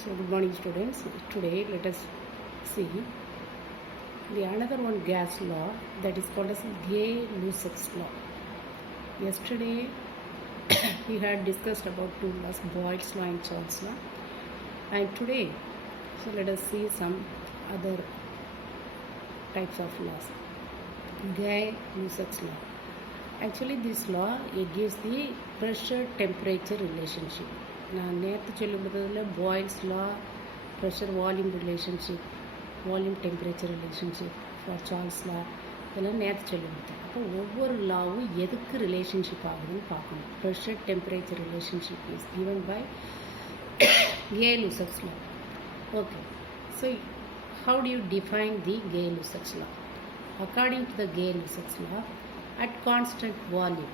So good morning students. Today let us see the another one gas law that is called as Gay-Lussac's law. Yesterday we had discussed about two laws, Boyle's law and Charles law, and today so let us see some other types of laws. Gay-Lussac's law. Actually this law it gives the pressure temperature relationship. நான் நேற்று சொல்லிவிட்டதில் Boyle's law pressure volume relationship volume temperature relationship for Charles law இதெல்லாம் நேற்று சொல்லிவிட்டேன். அப்போ ஒவ்வொரு லாவும் எதுக்கு relationship ஆகுதுன்னு பார்க்கணும். Pressure temperature relationship is given by Gay-Lussac's law. Okay, so how do you define the Gay-Lussac's law? According to the Gay-Lussac's law, at constant volume,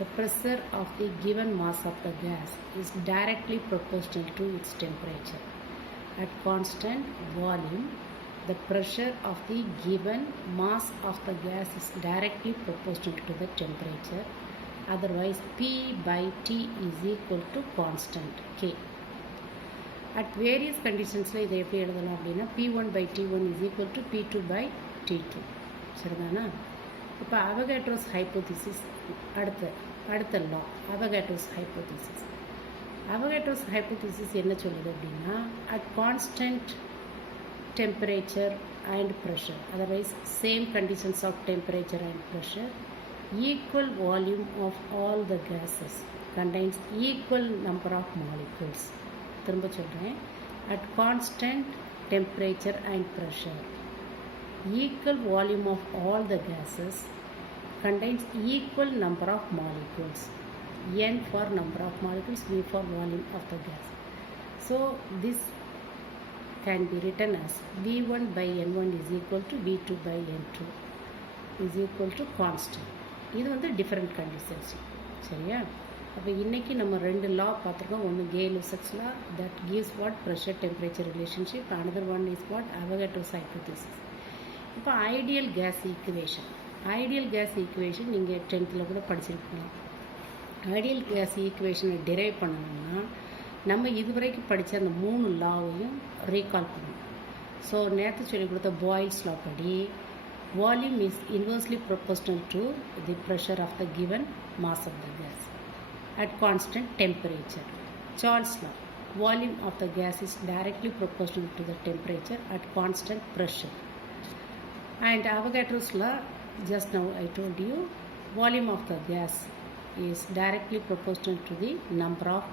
the pressure of the given mass of the gas is directly proportional to its temperature. At constant volume, the pressure of the given mass of the gas is directly proportional to the temperature. Otherwise, P by T is equal to constant K. At various conditions, இதை எப்படி எழுதலாம் அப்படின்னா P1 by T1 is equal to P2 by T2. சரிதானா? இப்போ அவகாட்ரோஸ் hypothesis அடுத்த லா அவகாட்ரோஸ் hypothesis. அவகாட்ரோஸ் hypothesis என்ன சொல்லுது அப்படின்னா at constant temperature and pressure, otherwise same conditions of temperature and pressure, equal volume of all the gases contains equal number of molecules. திரும்ப சொல்கிறேன், at constant temperature and pressure, equal volume of all the gases contains equal number of molecules. N for number of molecules, V for volume of the gas. So this can be written as V1 by N1 is equal to V2 by N2 is equal to constant. இது வந்து different conditions. சரியா? அப்போ இன்றைக்கி நம்ம ரெண்டு லா பார்த்துருக்கோம். ஒன்று Gay-Lussac's law that gives what pressure temperature relationship, another one is what Avogadro's hypothesis. இப்போ ஐடியல் கேஸ் ஈக்குவேஷன் நீங்கள் 10th கூட படிச்சிருக்கீங்க. ஐடியல் கேஸ் ஈக்குவேஷனை டிரைவ் பண்ணணும்னா நம்ம இதுவரைக்கும் படித்த அந்த 3 லாவையும் ரீகால் பண்ணணும். ஸோ நேற்று சொல்லிக் கொடுத்த பாயில்ஸ் லா படி volume is inversely proportional to the pressure of the given mass of the gas at constant temperature. Charles's law, volume of the gas is directly proportional to the temperature at constant pressure. And Avogadro's law, just now I told you, volume of the gas is directly proportional to the number of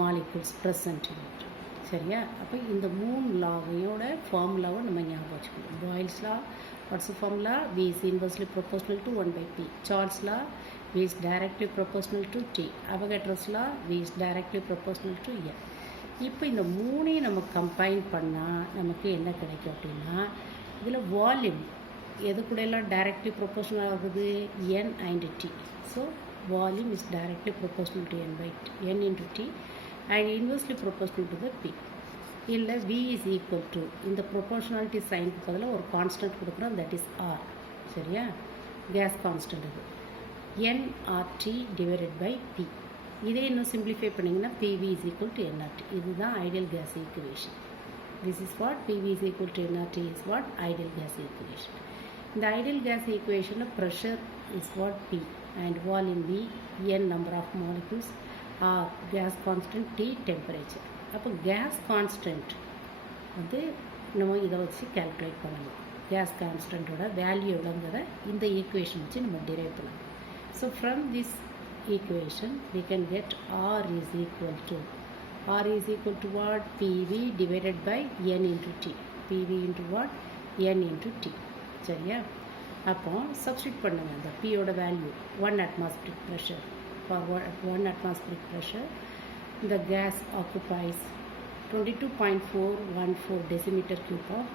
molecules present in it. சரியா? அப்போ இந்த 3 லாவையோட ஃபார்முலாவை நம்ம ஞாபகம் வச்சுக்கணும். Boyle's law, what's formula? V is inversely proportional to 1 by P. Charles law, V is directly proportional to T. Avogadro's law, V is directly proportional to N. இப்போ இந்த 3ஐயும் நம்ம கம்பைன் பண்ணால் நமக்கு என்ன கிடைக்கும் அப்படின்னா, இதில் வால்யூம் எது கூட எல்லாம் டைரக்ட்லி ப்ரொபோர்ஷனல் ஆகுது? N and T. So volume is directly proportional to N into T and inversely proportional to the P. இல்லை V is equal to, இந்த ப்ரொபோர்ஷனாலிட்டி சைனுக்கு பதிலாக ஒரு கான்ஸ்டன்ட் கொடுக்குறோம், தட் இஸ் R. சரியா? கேஸ் கான்ஸ்டன்ட் இது nRT divided by P. இதே இன்னும் simplify பண்ணிங்கன்னா PV is equal to nRT. இதுதான் ideal gas equation. This is what PV is equal to nRT is what ideal gas equation. The ideal gas equation of pressure is what P and volume V, N number of molecules, R gas constant, T temperature. அப்போ gas constant வந்து நம்ம இதை வச்சு calculate பண்ணலாம். Case கான்ஸ்டன்ட்டோட value எவ்வளோங்கிறத இந்த equation வச்சு நம்ம drive பண்ணலாம். So from this equation we can get R is equal to what? PV divided by N into T. PV into what? N into T. சரியா? அப்போ சப்ஸ்டியூட் பண்ணுங்க. அந்த Pயோட value 1 atmospheric pressure. For 1 atmospheric pressure, the gas occupies 22.414 decimeter cube of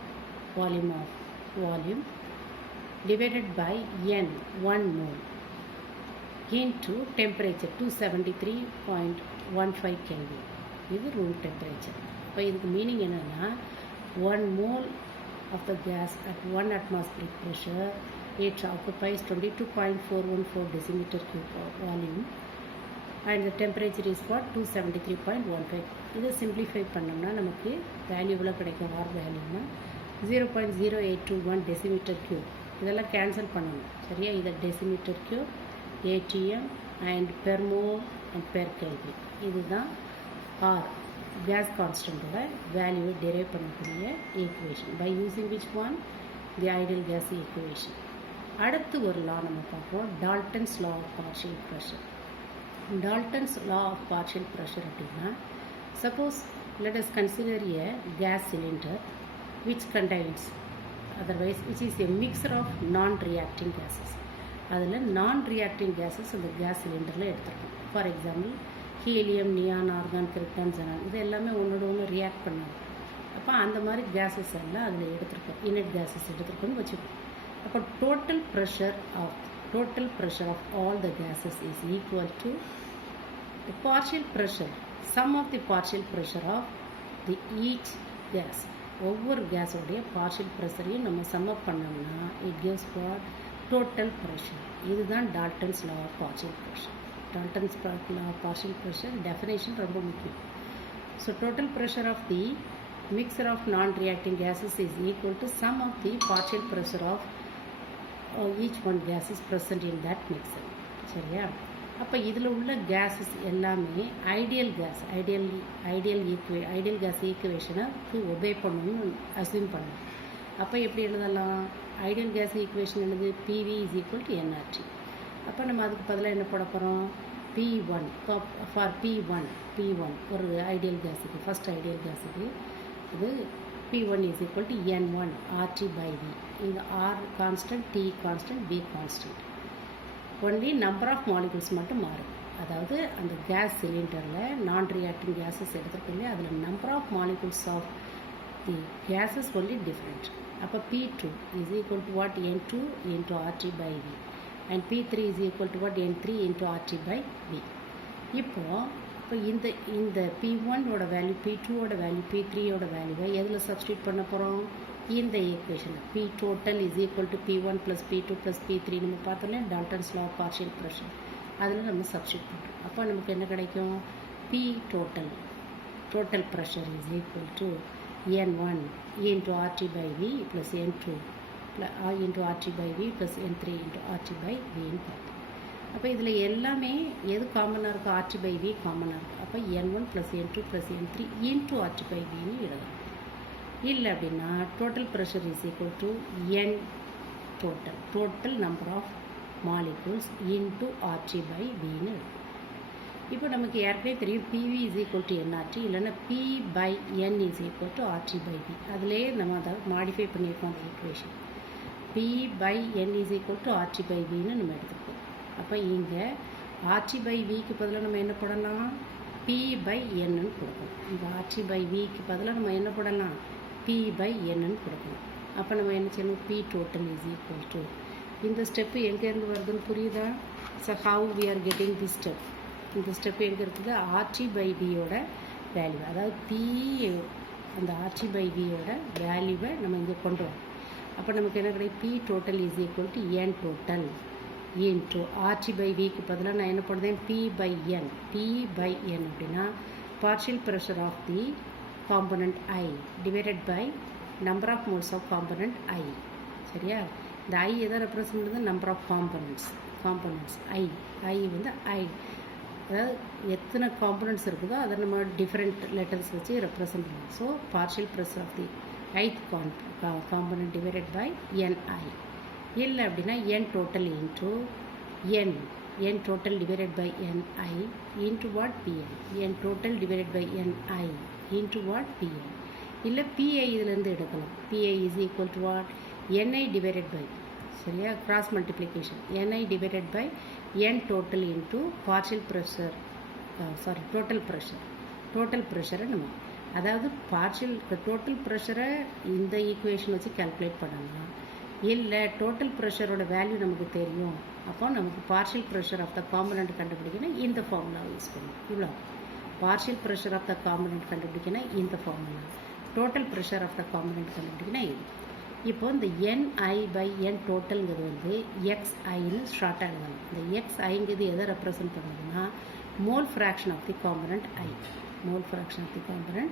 volume divided by N 1 mole into temperature 273.15 Kelvin. இது room temperature. இப்போ இதுக்கு meaning என்னென்னா 1 mole of the gas at 1 atmospheric pressure, it occupies 22.414 decimeter cube of volume and the temperature is for 273.15. இதை simplify பண்ணோம்னா நமக்கு வேல்யூவில் கிடைக்கும் R வேல்யூனா 0.0821 டெசிமீட்டர் கியூப். இதெல்லாம் கேன்சல் பண்ணணும் சரியா. இதை decimetre cube, ATM and per mole and per kelvin. இதுதான் ஆர் கேஸ் கான்ஸ்டன்ட்டோட வேல்யூவை டெரைவ் பண்ணக்கூடிய equation. By using which one? The ideal gas equation. அடுத்து ஒரு லா நம்ம பார்ப்போம், Dalton's law of partial pressure. Dalton's law of partial pressure அப்படின்னா, suppose let us consider a gas cylinder which contains, otherwise which is a mixture of non-reacting gases. அதில் non-reacting gases அந்த case சிலிண்டரில் எடுத்துருக்கோம். For example helium, neon, argon, krypton, xenon, இது எல்லாமே ஒன்றோட ஒன்று react பண்ணாது. அப்போ அந்த மாதிரி கேஸஸ் எல்லாம் அதில் எடுத்துருக்கோம், இனட் கேஸஸ் எடுத்துருக்கோன்னு வச்சுக்கோம். அப்போ total pressure of all the gases is equal to the partial pressure, sum of the partial pressure of the each gas. ஒவ்வொரு கேஸோடைய பார்ஷியல் ப்ரெஷரையும் நம்ம சம் அப் பண்ணோம்னா it gives for total pressure. இதுதான் Dalton's law of partial pressure. Dalton's law of partial pressure definition ரொம்ப முக்கியம். So total pressure of the mixture of non-reacting gases is equal to sum of the partial pressure of each one gas is present in that mixture. சரியா. அப்போ இதில் உள்ள gases எல்லாமே ideal gas ஈக்குவேஷனுக்கு obey பண்ணணும்னு assume பண்ணணும். அப்போ எப்படி எழுதலாம்? ஐடியல் கேஸ் ஈக்குவேஷன் எழுது PV is equal to NRT. அப்போ நம்ம அதுக்கு பதிலாக என்ன போட போகிறோம்? P1 ஃபார் P1 ஒரு ஐடியல் கேஸுக்கு, ஃபஸ்ட் ஐடியல் கேஸுக்கு இது P1 is equal to N1 RT by V. இந்த R constant, T constant, V constant. Only number of molecules மட்டும் மாறும். அதாவது அந்த கேஸ் சிலிண்டரில் நான் ரியாக்டிங் கேஸஸ் எடுத்துருக்கோம், அதில் number of molecules of the gases only different. அப்போ P2 is equal to what? N2 into RT by V. And P3 is equal to what? N3 into RT by V. இப்போ இந்த P1ஓட value, P2ஓட value, P3ஓட வேல்யூவை எதில் substitute பண்ண போகிறோம்? இந்த ஈக்குவேஷனில் P total is equal to P1 plus P2 plus P3 நம்ம பார்த்தோம்ல Dalton's law of partial pressure, அதில் நம்ம சப்ஸ்டியூட் பண்ணுறோம். அப்போ நமக்கு என்ன கிடைக்கும்? P total pressure is equal to N1 into RT by V plus N2 into RT by V plus N3 into RT by Vன்னு பார்த்தோம். அப்போ இதில் எல்லாமே எது காமனாக இருக்கும்? RT by V காமனாக இருக்கும். அப்போ N1 plus N2 plus N3 into RT by Vன்னு எழுதலாம். இல்லை அப்படின்னா total pressure is equal to N total number of molecules into RT by Vன்னு எழுதலாம். இப்போ நமக்கு ஏற்கனவே தெரியும் PV is equal to NRT, இல்லைன்னா P by N is equal to RT by V. அதிலே நம்ம அதை மாடிஃபை பண்ணியிருக்கோம் அந்த equation. P by N is equal to RT by Vன்னு நம்ம எடுத்துக்கோம். அப்போ இங்கே RT by Vக்கு பதிலாக நம்ம என்ன போடலாம்? P by Nன்னு கொடுக்கணும். இந்த RT by Vக்கு பதிலாக நம்ம என்ன போடலாம்? P by Nன்னு கொடுக்கணும். அப்போ நம்ம என்ன செய்யணும்? P total is equal to, இந்த ஸ்டெப்பு எங்கேருந்து வருதுன்னு புரியுதா? So how we are getting the step. இந்த ஸ்டெப் எங்கே இருக்குது? RT by Vயோட வேல்யூ, அதாவது P அந்த RT by Vயோட வேல்யூவை நம்ம இங்கே கொண்டு வரோம். அப்போ நமக்கு என்ன கிடைக்கும்? P total is equal to N total into RT by Vக்கு பதிலாக நான் என்ன பண்ணுறேன்? P by N அப்படின்னா partial pressure of the component I divided by number of moles of component I. சரியா. இந்த I எதை ரெப்ரசன்ட் பண்ணுறது? நம்பர் ஆஃப் காம்பனண்ட்ஸ் I வந்து I, அதாவது எத்தனை காம்பனண்ட்ஸ் இருக்குதோ அதை நம்ம டிஃப்ரெண்ட் லெட்டர்ஸ் வச்சு ரெப்ரசன்ட் பண்ணுவோம். So partial pressure of the ith component divided by Ni. இல்லை அப்படின்னா N total into N total divided by Ni into what? Pi. N total divided by Ni into what? Pi. இல்லை Pi இதிலேருந்து எடுக்கலாம். Pi is equal to what? Ni divided by, சரியா, cross multiplication, Ni divided by N total into partial pressure, total ப்ரெஷரை நம்ம, அதாவது total ப்ரெஷரை இந்த equation வச்சு கால்குலேட் பண்ணலாம். இல்லை டோட்டல் ப்ரெஷரோட வேல்யூ நமக்கு தெரியும், அப்போ நமக்கு partial pressure of the component கண்டுபிடிக்கணும், இந்த ஃபார்முலாவை யூஸ் பண்ணணும். இவ்வளோ partial pressure of the component கண்டுபிடிக்கணும் இந்த ஃபார்முலா, total pressure of the component கண்டுபிடிக்கணும் இது. இப்போ இந்த Ni by N டோட்டல்ங்கிறது வந்து XIன்னு ஷார்ட்டாக எழுதலாம். இந்த XIங்கிறது எதை ரெப்ரசன்ட் பண்ணுதுன்னா mole fraction of the component I. Mole fraction of the component